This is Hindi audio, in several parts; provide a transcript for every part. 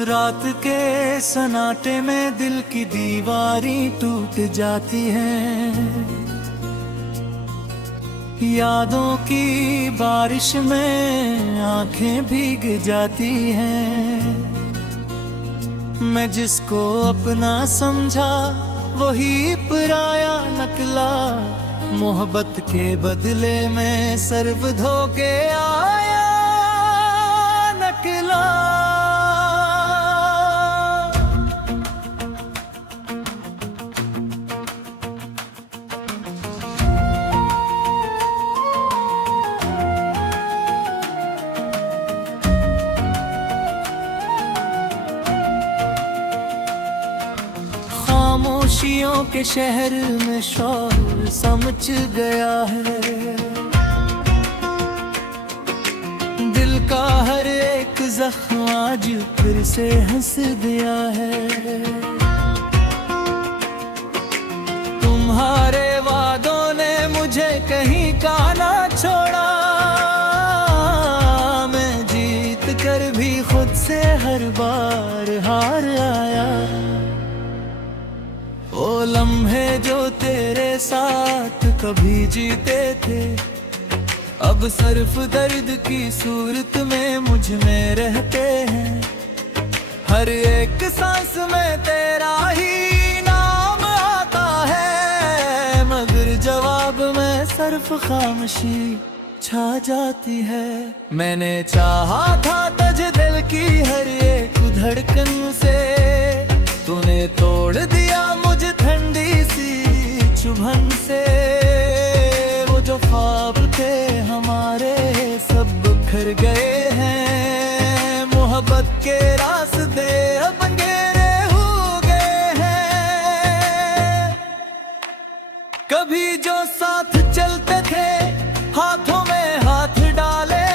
रात के सन्नाटे में दिल की दीवारें टूट जाती हैं, यादों की बारिश में आंखें भीग जाती हैं। मैं जिसको अपना समझा वही पराया निकला, मोहब्बत के बदले में सर्व धोखे आया निकला। खामोशियों के शहर में शोर समझ गया है, दिल का हर एक जख्म आज फिर से हंस दिया है। तुम्हारे वादों ने मुझे कहीं का ना छोड़ा, मैं जीत कर भी खुद से हर बार हार आया। वो लम्हे जो तेरे साथ कभी जीते थे, अब सिर्फ दर्द की सूरत में मुझ में रहते हैं। हर एक सांस में तेरा ही नाम आता है, मगर जवाब में सिर्फ खामोशी छा जाती है। मैंने चाहा था तुझे दिल की हर एक धड़कन से, तूने तोड़ दिया मुझे ठंडी सी चुभन से। वो जो ख्वाब थे हमारे सब बिखर गए हैं, मोहब्बत के रास्ते अब अंधेरे हो गए हैं। कभी जो साथ चलते थे हाथों में हाथ डाले,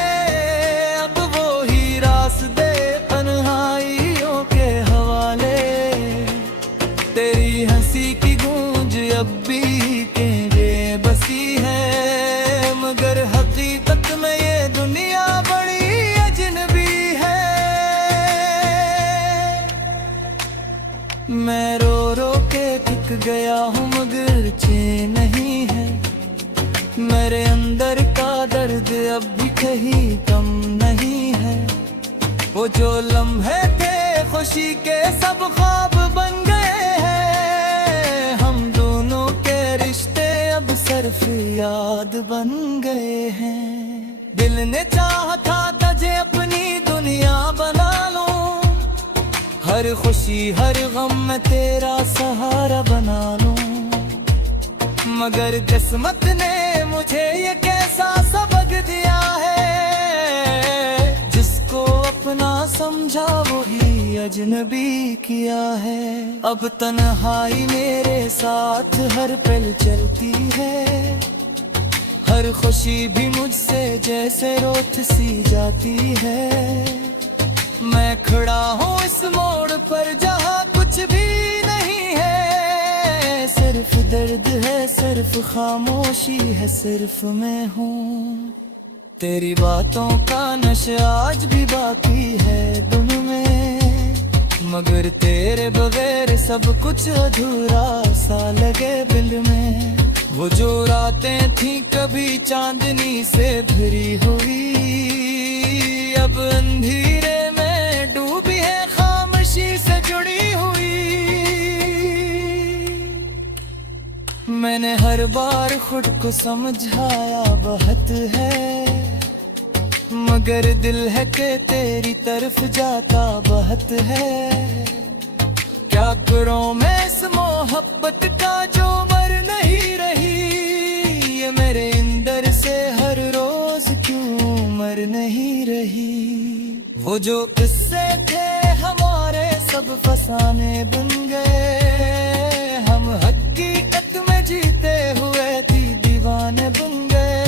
अब वो ही रास्ते तन्हाइयों के हवाले। तेरी हंसी की गूंज अब भी केंगे बसी है, मगर हकीकत में ये दुनिया बड़ी अजनबी है। मैं रो रो के थक गया हूँ मगर चैन नहीं है, मेरे अंदर का दर्द अब भी कहीं कम नहीं है। वो जो लम्हे थे खुशी के सब ख्वाब बन गए हैं, हम दोनों के रिश्ते अब सिर्फ याद बन गए हैं। दिल ने चाहा था तुझे अपनी दुनिया बना लूं, हर खुशी हर गम में तेरा सहारा बना लूं, मगर किस्मत ने मुझे ये कैसा सबक दिया है। जिसको अपना समझा वही अजनबी किया है। अब तन्हाई मेरे साथ हर पल चलती है, हर खुशी भी मुझसे जैसे रोत सी जाती है। मैं खड़ा हूँ इस मोड़ पर जहाँ कुछ भी नहीं है, सिर्फ दर्द है सिर्फ खामोशी है, सिर्फ मैं हूँ। तेरी बातों का नशा आज भी बाकी है दिल में, मगर तेरे बगैर सब कुछ अधूरा सा लगे दिल में। वो जो रातें थी कभी चांदनी से भरी हुई, अब अंधेरे में डूबी है खामोशी से जुड़ी हुई। मैंने हर बार खुद को समझाया बहुत है, मगर दिल है कि तेरी तरफ जाता बहुत है। क्या करूं मैं इस मोहब्बत का जो मर नहीं रही, ये मेरे अंदर से हर रोज क्यों मर नहीं रही। वो जो किस्से थे हमारे सब फसाने बन गए, हम हकीकत में जीते हुए थी दीवाने बन गए।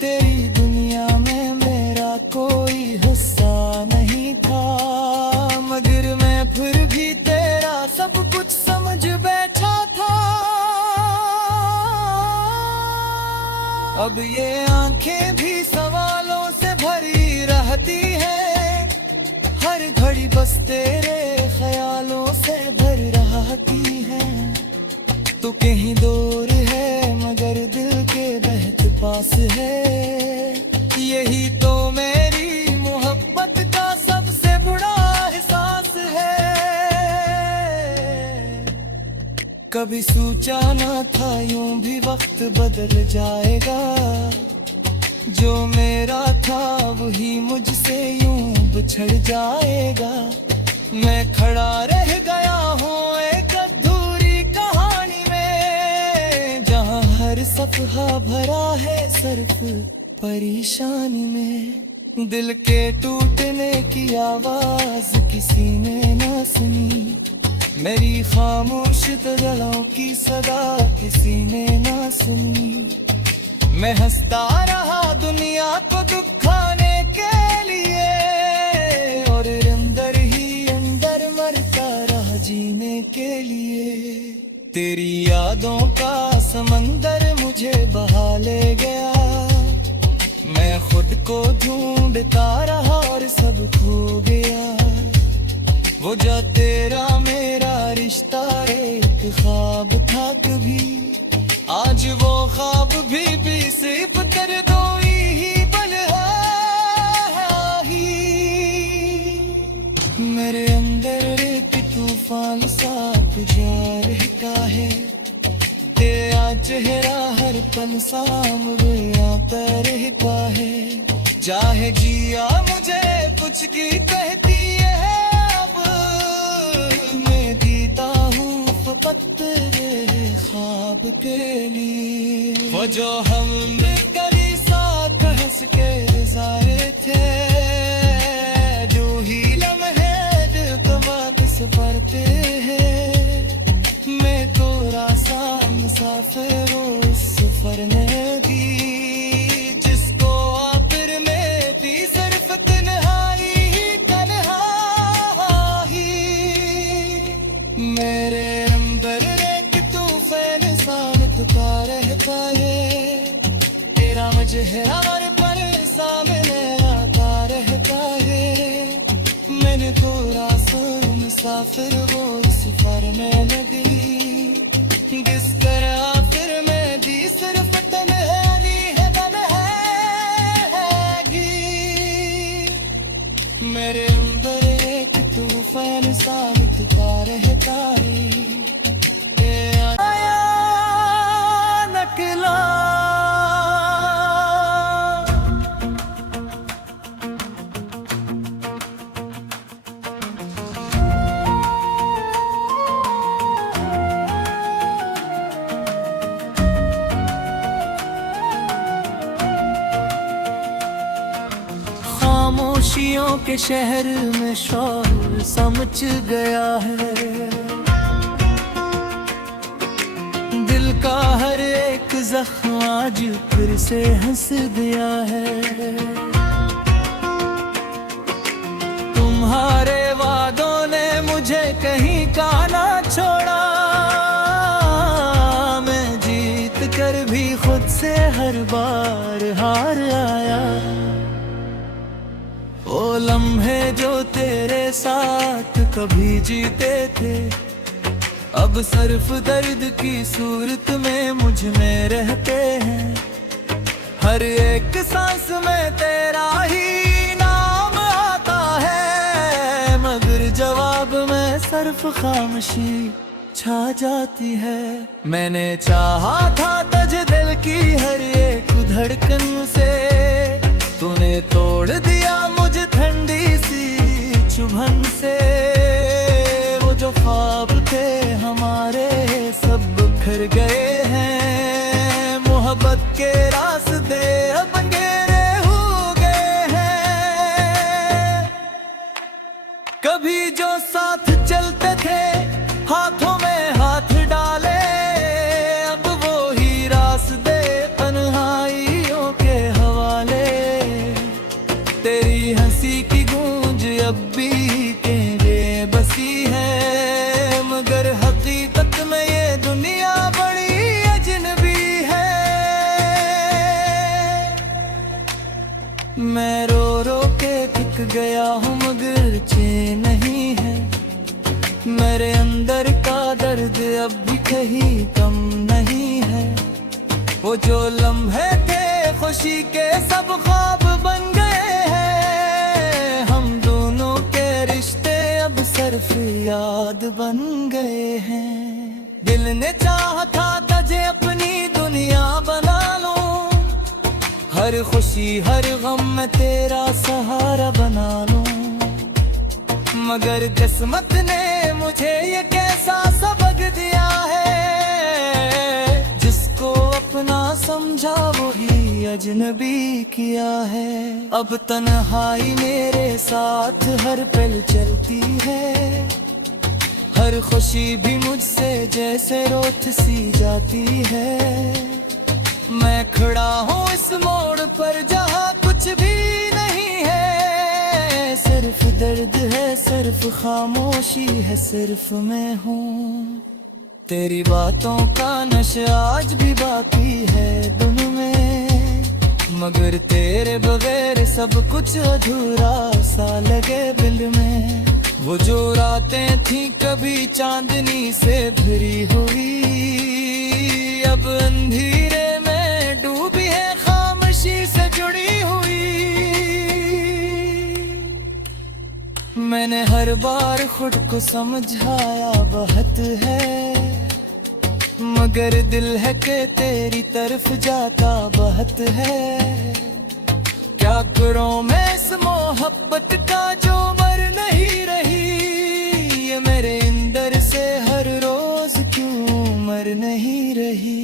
तेरी दुनिया में मेरा कोई हिस्सा नहीं था, मगर मैं फिर भी तेरा सब कुछ समझ बैठा था। अब ये आंखें भी सवालों से भरी रहती है, हर घड़ी बस तेरे ख्यालों से भर रहती है। तू कहीं दूर है मगर दिल के बहत पास है। यही तो मेरी मोहब्बत का सबसे बड़ा एहसास है। कभी सोचा न था यूं भी वक्त बदल जाएगा। जो मेरा था वही मुझसे यूं बिछड़ जाएगा। मैं खड़ा रह गया हूँ एक अधूरी कहानी में, जहाँ हर सफहा भरा है सिर्फ परेशानी में। दिल के टूटने की आवाज किसी ने ना सुनी, मेरी खामोश दिलों की सदा किसी ने ना सुनी। मैं हंसता रहा दुनिया को दुखाने के लिए, और अंदर ही अंदर मरता रहा जीने के लिए। तेरी यादों का समंदर मुझे बहा ले गया। मैं खुद को ढूंढता रहा और सब खो गया। वो जो तेरा मेरा रिश्ता एक ख्वाब था कभी, आज वो ख्वाब भी सिर्फ दर्दों ही पल है। मेरे अंदर एक तूफान सा जा रहता है। तेरा चेहरा हर पल सामने आता रहता है। चाहे जिया मुझे कुछ की कहती है। अब मैं जीता हूँ फकत तेरे ख्वाब के लिए। वो जो हम गली साथ हंस के गुजारे थे, जो ही लम्हे दिल को वापस पड़ते हैं। मैं तो रासा मुसाफिर उस सफर में दी, जिसको आखिर में थी सिर्फ तन्हाई ही तन्हाई। मेरे अंदर एक तूफान सानता रहता है। तेरा मुझेरा हर पल सामने आता रहता है। मैंने तो रासा मुसाफिर वो सफर में न दी, किस तरह फिर मैं दी सिर्फ तन्हाई है तन्हाई। मेरे अंदर एक तूफान सानता रहता है। आया नकला खामोशियों के शहर में शोर समझ गया है। दिल का हर एक जख्म आज फिर से हंस दिया है। तुम्हारे वादों ने मुझे कहीं का ना छोड़ा। मैं जीत कर भी खुद से हर बार हार आया। वो लम्हे जो तेरे साथ कभी जीते थे, अब सिर्फ दर्द की सूरत में मुझ में रहते हैं। हर एक सांस में तेरा ही नाम आता है, मगर जवाब में सिर्फ खामोशी छा जाती है। मैंने चाहा था तुझे दिल की हर एक धड़कन से, तूने तोड़ दिया मुझे ठंडी सी चुभन से। वो जो ख्वाब थे हमारे सब बिखर गए हैं। मोहब्बत के रास्ते अब अंधेरे हो गए हैं। कभी जो साथ चलते थे हाथों में हाथ डाले, अब वो ही रास्ते तन्हाइयों के हवाले। तेरी हंसी की गूंज अब भी तेरे बसी है, मगर हकीकत में ये दुनिया बड़ी अजनबी है। मैं रो रो के गया हूँ मगर चैन नहीं है। मेरे अंदर का दर्द अब भी कहीं कम नहीं है। वो जो लम्हे थे खुशी के सब ख्वाब बन गए हैं। हम दोनों के रिश्ते अब सिर्फ याद बन गए हैं। दिल ने चाहा था तुझे अपनी दुनिया बना लूं, हर खुशी हर गम में तेरा सहारा बना लूं। मगर किस्मत ने मुझे ये कैसा सबक दिया है, जिसको अपना समझा वही अजनबी किया है। अब तन्हाई मेरे साथ हर पल चलती है। हर खुशी भी मुझसे जैसे रोत सी जाती है। मैं खड़ा हूँ इस मोड़ पर जहाँ कुछ भी नहीं है। सिर्फ दर्द है, सिर्फ खामोशी है, सिर्फ मैं हूँ। तेरी बातों का नशा आज भी बाकी है दिल में, मगर तेरे बगैर सब कुछ अधूरा सा लगे दिल में। वो जो रातें थी कभी चांदनी से भरी हुई, अब अंधेरे में डूबी है खामोशी से जुड़ी हुई। मैंने हर बार खुद को समझाया बहुत है, मगर दिल है कि तेरी तरफ जाता बहुत है। क्या करूं मैं इस मोहब्बत का जो मर नहीं रही, ये मेरे अंदर से हर रोज क्यों मर नहीं रही।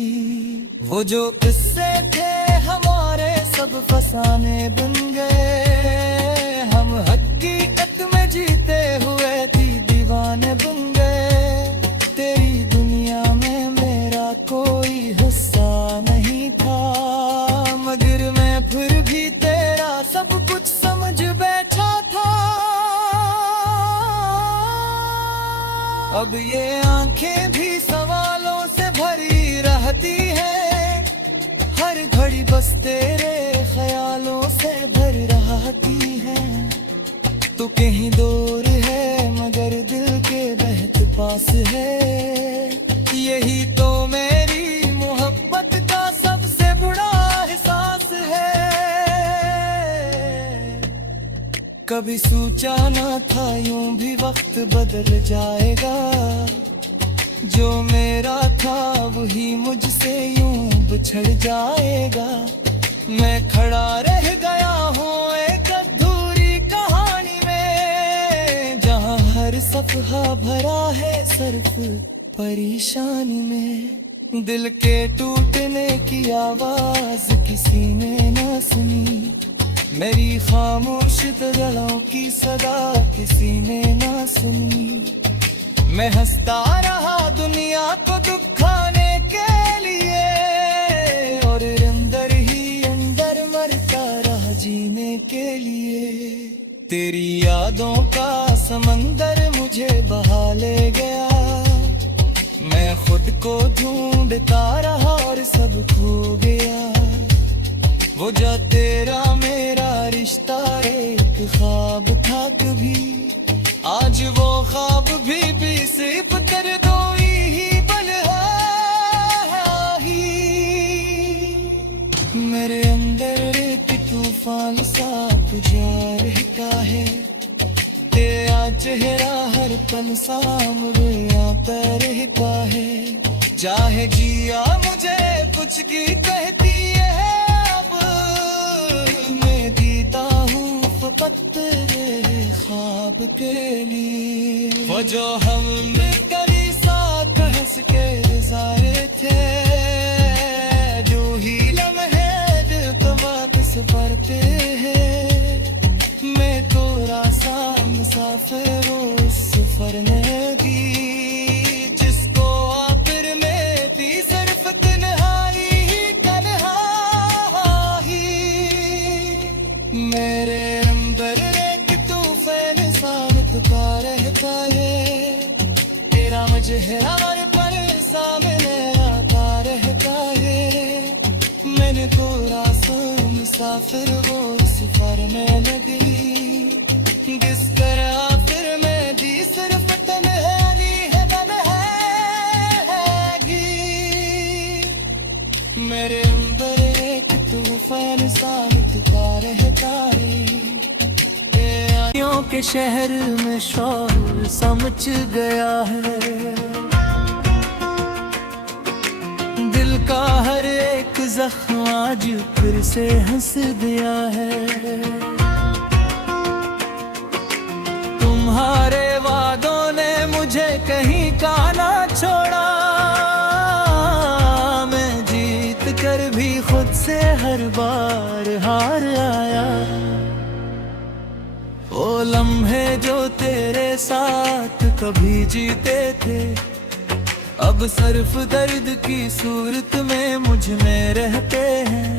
वो जो किस्से थे हमारे सब फसाने बन गए। हम हकीकत में जीते हुए थी दीवाने बन गए। तेरी दुनिया में मेरा कोई हिस्सा नहीं था, मगर मैं फिर भी तेरा सब कुछ समझ बैठा था। अब ये आंखें भी सवालों से भरी रहती है। हर घड़ी बस तेरे ख्यालों से भर रहती है। तू कहीं दूर है मगर दिल के बहुत पास है। यही तो मेरी मोहब्बत का सबसे बड़ा एहसास है। कभी सोचा न था यूं भी वक्त बदल जाएगा। जो मेरा था वही मुझसे यूं बिछड़ जाएगा। मैं खड़ा रह गया हूँ एक अधूरी कहानी में, जहाँ हर सफहा भरा है सिर्फ परेशानी में। दिल के टूटने की आवाज किसी ने न सुनी, मेरी खामोश दिलों की सदा किसी ने न सुनी। मैं हंसता रहा दुनिया को दुखाने के लिए, और अंदर ही अंदर मरता रहा जीने के लिए। तेरी यादों का समंदर मुझे बहा ले गया। मैं खुद को ढूंढता रहा और सब खो गया। वो जो तेरा मेरा रिश्ता एक ख्वाब था कभी, आज वो ख्वाब भी सिर्फ दर्दों ही पल है। मेरे अंदर एक तूफान सा जा रहता है। तेरा चेहरा हर पल सामने आता रहता है। चाहे जिया मुझे कुछ की कहती है, अब मैं जीता हूँ फकत तेरे ख्वाब के लिए। वो जो हमने कभी साथ हंस के गुजारे थे, जो ही लम्हे दिल को वापस भरते हैं। मैं तो रासा मुसाफिर उस सफर में दी, जिसको आखिर में थी सिर्फ तन्हाई ही तन्हाई। मेरे अंदर एक तूफान सामत का रहता है। तेरा मुझेरा हर पल सामने आता रहता है। मैंने तो रासा मुसाफिर वो सफर में लगी। किस तरह फिर मैं जी सिर्फ तन्हाई है बनेगी। मेरे अंदर एक तूफान सा निकलता रहता है, आँखों के शहर में शोर सा मच गया है। दिल का हर एक जख्म आज फिर से हंस दिया है। तुम्हारे वादों ने मुझे कहीं का ना छोड़ा, मैं जीत कर भी खुद से हर बार हार आया। ओ लम्हे जो तेरे साथ कभी जीते थे, अब सिर्फ दर्द की सूरत में मुझ में रहते हैं।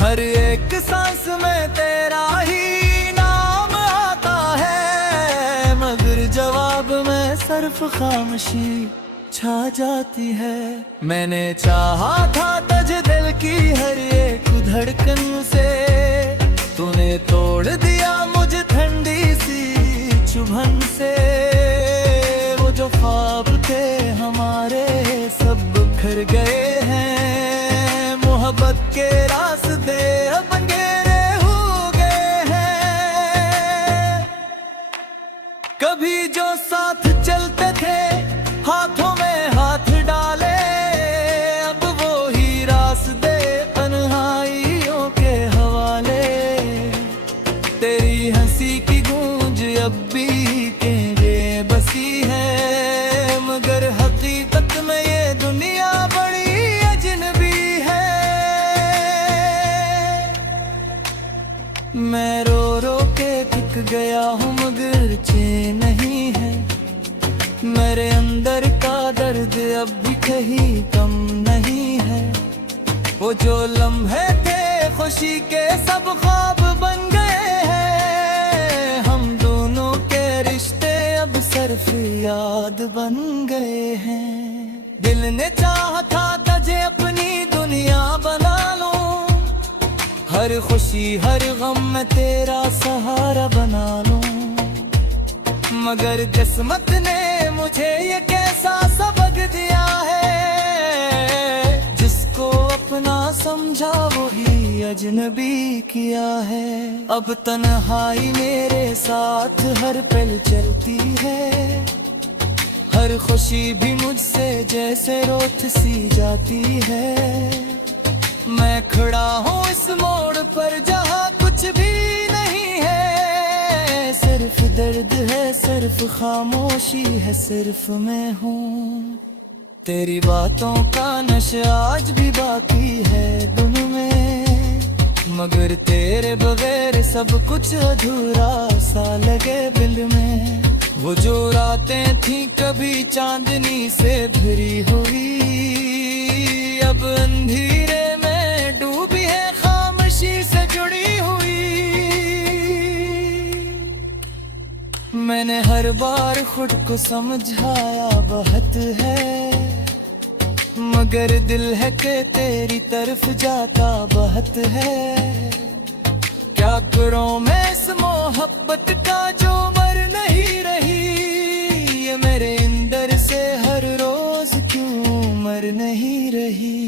हर एक सांस में तेरा ही नाम आता है, मगर जवाब में सिर्फ खामोशी छा जाती है। मैंने चाहा था तुझे दिल की हर एक धड़कन से, तूने तोड़ दिया मुझे ठंडी सी चुभन से। वो जो ख्वाब थे हमारे सब बिखर गए हैं, मोहब्बत के रास्ते अब अंधेरे हो गए हैं। कभी जो साथ चलते थे हाथों में हाथ डाले, अब वो ही रास्ते तन्हाइयों के हवाले। तेरी हंसी की गूंज अब भी बसी है, मगर हकीकत में ये दुनिया बड़ी अजनबी है। मैं रो रो के थक गया हूँ मगर चैन नहीं है, मेरे अंदर का दर्द अब भी कहीं कम नहीं है। वो जो लम्हे थे खुशी के सब ख्वाब बन गए हैं, हम दोनों के रिश्ते अब सिर्फ याद बन गए हैं। दिल ने चाहा था तुझे अपनी दुनिया बना लूं, हर खुशी हर गम में तेरा सहारा बना लूं, मगर किस्मत ने मुझे ये कैसा सबक दिया है। जिसको अपना समझा वही अजनबी किया है। अब तन्हाई मेरे साथ हर पल चलती है, हर खुशी भी मुझसे जैसे रोत सी जाती है। मैं खड़ा हूँ इस मोड़ पर जहाँ कुछ भी नहीं है, सिर्फ दर्द है सिर्फ खामोशी है, सिर्फ मैं हूँ। तेरी बातों का नशा आज भी बाकी है दिल में, मगर तेरे बगैर सब कुछ अधूरा सा लगे दिल में। वो जो रातें थी कभी चांदनी से भरी हुई, अब अंधेरे में डूबी है खामोशी से जुड़ी हुई। मैंने हर बार खुद को समझाया बहुत है, मगर दिल है कि तेरी तरफ जाता बहुत है। क्या करूं मैं इस मोहब्बत का जो मर नहीं रही, ये मेरे अंदर से हर रोज क्यों मर नहीं रही।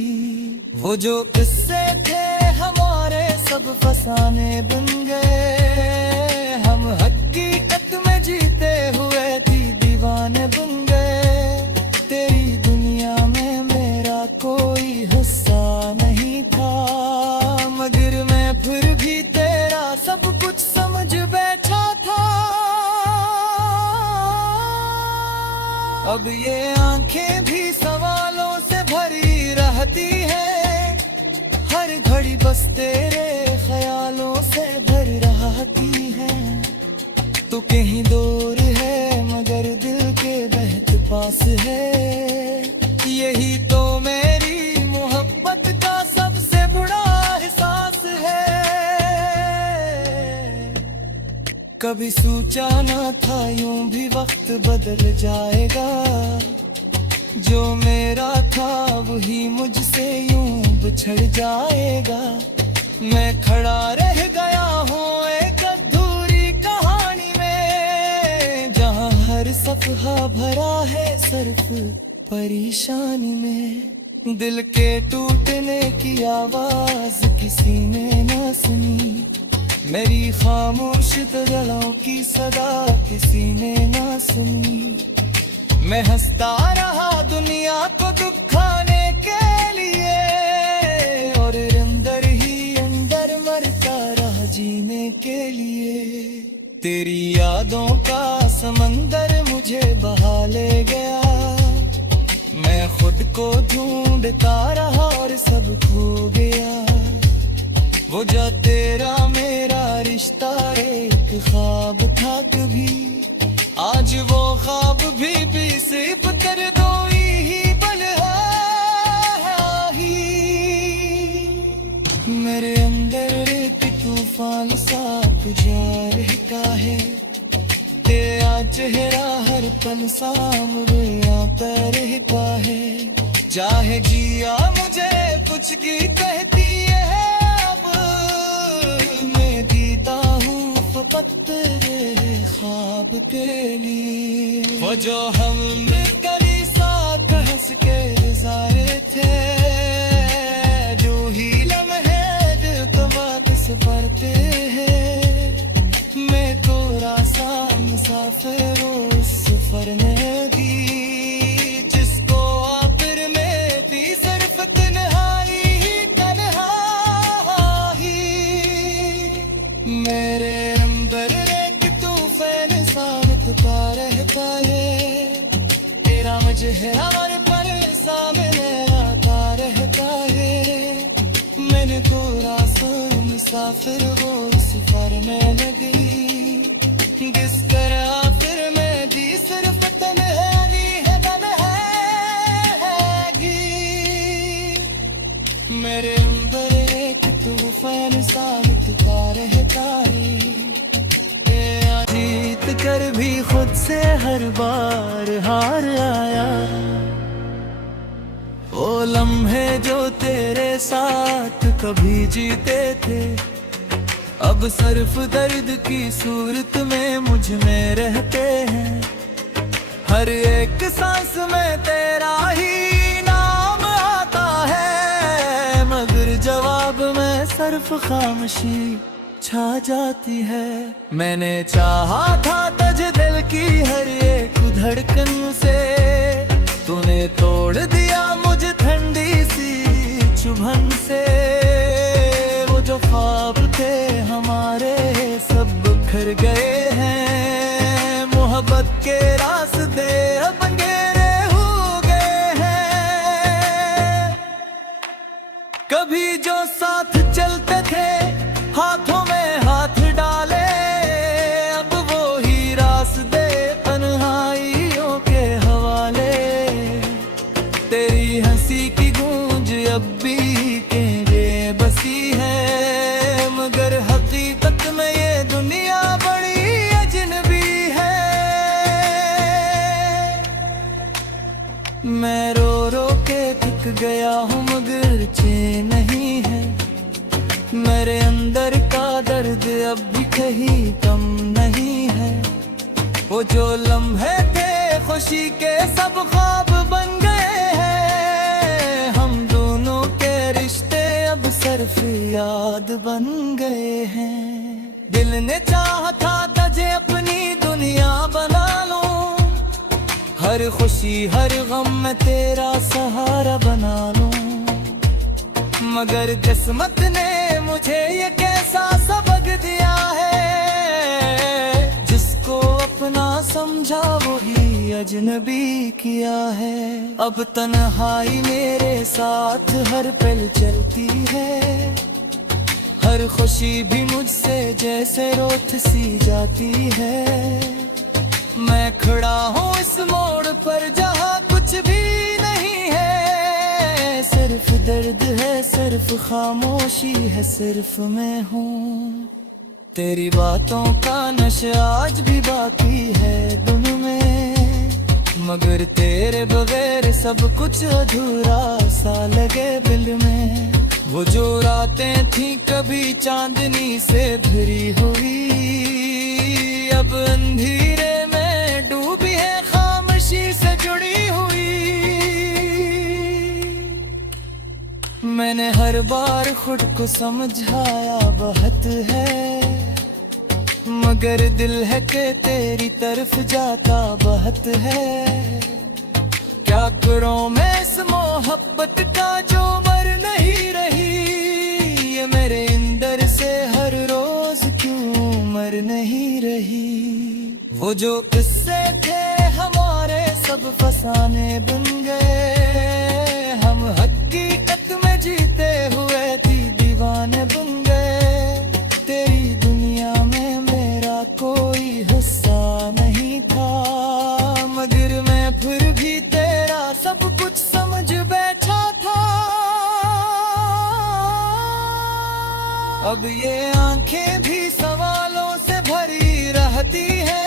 वो जो किस्से थे हमारे सब फसाने बन गए, हम हकीकत में जीते हुए थी दीवाने बन गए। तेरी दुनिया में मेरा कोई हिस्सा नहीं था, मगर मैं फिर भी तेरा सब कुछ समझ बैठा था। अब ये आंखें भी सवालों से भरी रहती है, हर घड़ी बस तेरे ख्यालों से भर रहती है। तू कहीं दूर है मगर दिल के बहुत पास है, यही तो मेरी मोहब्बत का सबसे बड़ा एहसास है। कभी सोचा ना था यूं भी वक्त बदल जाएगा, जो मेरा था वही मुझसे यूं बिछड़ जाएगा। मैं खड़ा रह गया हूँ एक अधूरी कहानी सुबह भरा है सिर्फ परेशानी में। दिल के टूटने की आवाज किसी ने ना सुनी, मेरी खामोश गलों की सदा किसी ने ना सुनी। मैं हंसता रहा दुनिया को दुखाने के लिए, और अंदर ही अंदर मरता रहा जीने के लिए। तेरी यादों का समंदर मुझे बहा ले गया, मैं खुद को ढूंढता रहा और सब खो गया। वो जो तेरा मेरा रिश्ता एक ख्वाब था कभी, आज वो ख्वाब भी सिर्फ तेरे दो ही पल है। मेरे अंदर एक तूफान सा जा रहता है, तेरा चेहरा हर पल सामने आता रहता है। चाहे जिया मुझे कुछ की कहती है, अब मैं जीता हूँ फकत तेरे ख्वाब के लिए। वो जो हम कभी साथ हंस के गुजारे थे, जो ही लम्हे दिल को वापस पड़ते हैं। मैं तो रासा मुसाफिर उस सफर में दी, जिसको आखिर में थी सिर्फ तन्हाई ही तन्हाई। मेरे अंदर एक तूफान सामता रहता है, तेरा मुझेरा और पर सामने आता रहता है। मैंने तो रासा मुसाफिर वो सफर में लगी, किस तरह फिर मैं दी सिर्फ तन्हाई है तन्हाई। मेरे अंदर एक तूफान सा निकलता रहता है, जीत कर भी खुद से हर बार हार आया। वो लम्हे जो तेरे साथ कभी जीते थे, अब सिर्फ दर्द की सूरत में मुझ में रहते हैं। हर एक सांस में तेरा ही नाम आता है, मगर जवाब में सिर्फ खामोशी छा जाती है। मैंने चाहा था तुझे दिल की हर एक धड़कन से, तूने तोड़ दिया मुझे ठंडी सी चुभन से। वो जो ख्वाब थे हमारे सब बिखर गए हैं, मोहब्बत के रास्ते अब अंधेरे हो गए हैं। कभी जो साथ चलते थे हाथों में हाथ डाले, अब वो ही रास्ते तन्हाइयों के हवाले। तेरी हंसी की गूंज अब भी बसी है, मगर हकीकत में ये दुनिया बड़ी अजनबी है। मैं रो रो के थक गया हूँ मगर चैन नहीं है, मेरे अंदर का दर्द अब भी कहीं कम नहीं है। वो जो लम्हे थे खुशी के सब ख्वाब बन गए हैं, हम दोनों के रिश्ते अब सिर्फ याद बन गए हैं। दिल ने चाहा था तुझे अपनी दुनिया बना लूं, हर खुशी हर गम में तेरा सहारा बना लूं, मगर किस्मत ने मुझे ये कैसा सबक दिया है, जिसको अपना समझा वही अजनबी किया है। अब तन्हाई मेरे साथ हर पल चलती है, हर खुशी भी मुझसे जैसे रोत सी जाती है। मैं खड़ा हूँ इस मोड़ पर जहाँ कुछ भी नहीं है, सिर्फ दर्द है सिर्फ खामोशी है सिर्फ मैं हूँ। तेरी बातों का नशा आज भी बाकी है दिल में, मगर तेरे बगैर सब कुछ अधूरा सा लगे दिल में। वो जो रातें थी कभी चांदनी से भरी हुई, अब अंधेरे में डूबी है मैंने हर बार खुद को समझाया बहुत है, मगर दिल है कि तेरी तरफ जाता बहुत है। क्या करूं मैं इस मोहब्बत का जो मर नहीं रही, ये मेरे अंदर से हर रोज क्यों मर नहीं रही। वो जो किस्से थे हमारे सब फसाने बन गए, हम हकीकत में जीते हुए थी दीवाने बन गए। तेरी दुनिया में मेरा कोई हिस्सा नहीं था, मगर मैं फिर भी तेरा सब कुछ समझ बैठा था। अब ये आंखें भी सवालों से भरी रहती है,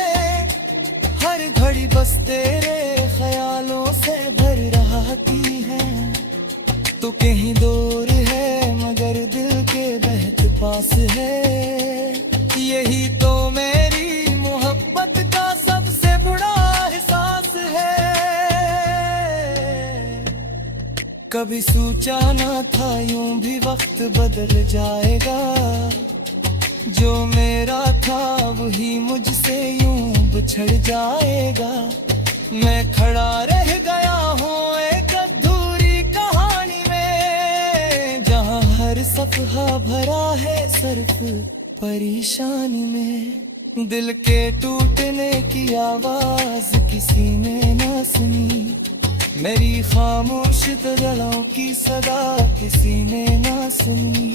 हर घड़ी बस तेरे ख्यालों से भर रहती है। तू कहीं दूर है मगर दिल के बहुत पास है, यही तो मेरी मोहब्बत का सबसे बड़ा एहसास है। कभी सोचा ना था यूं भी वक्त बदल जाएगा, जो मेरा था वही मुझसे यूं बिछड़ जाएगा। मैं खड़ा रह गया हूँ एक अधूरी कहानी में, जहाँ हर सफहा भरा है सिर्फ परेशानी में। दिल के टूटने की आवाज किसी ने ना सुनी, मेरी खामोश दर्दों की सदा किसी ने ना सुनी।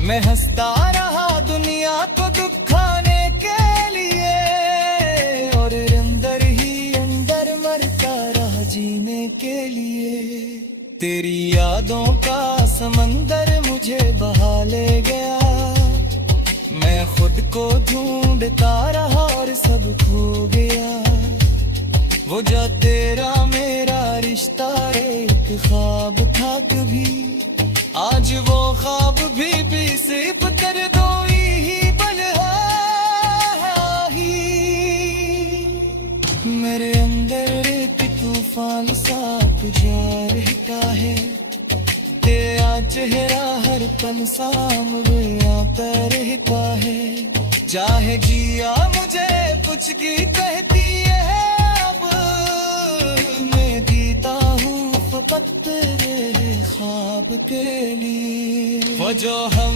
मैं हंसता रहा दुनिया को दुखाने के लिए, और अंदर ही अंदर मरता रहा जीने के लिए। तेरी यादों का समंदर मुझे बहा ले गया, मैं खुद को ढूंढता रहा और सब खो गया। वो जो तेरा मेरा रिश्ता एक ख्वाब था कभी, आज वो ख्वाब भी सिर्फ तेरे दो ही पल है। मेरे अंदर एक तूफान सा तुझा रहता है, तेरा चेहरा हर पल सामने आता रहता है। चाहे जिया मुझे कुछ की कहती है, अब मैं जीता हूँ फकत तेरे ख्वाब के लिए। वो जो हम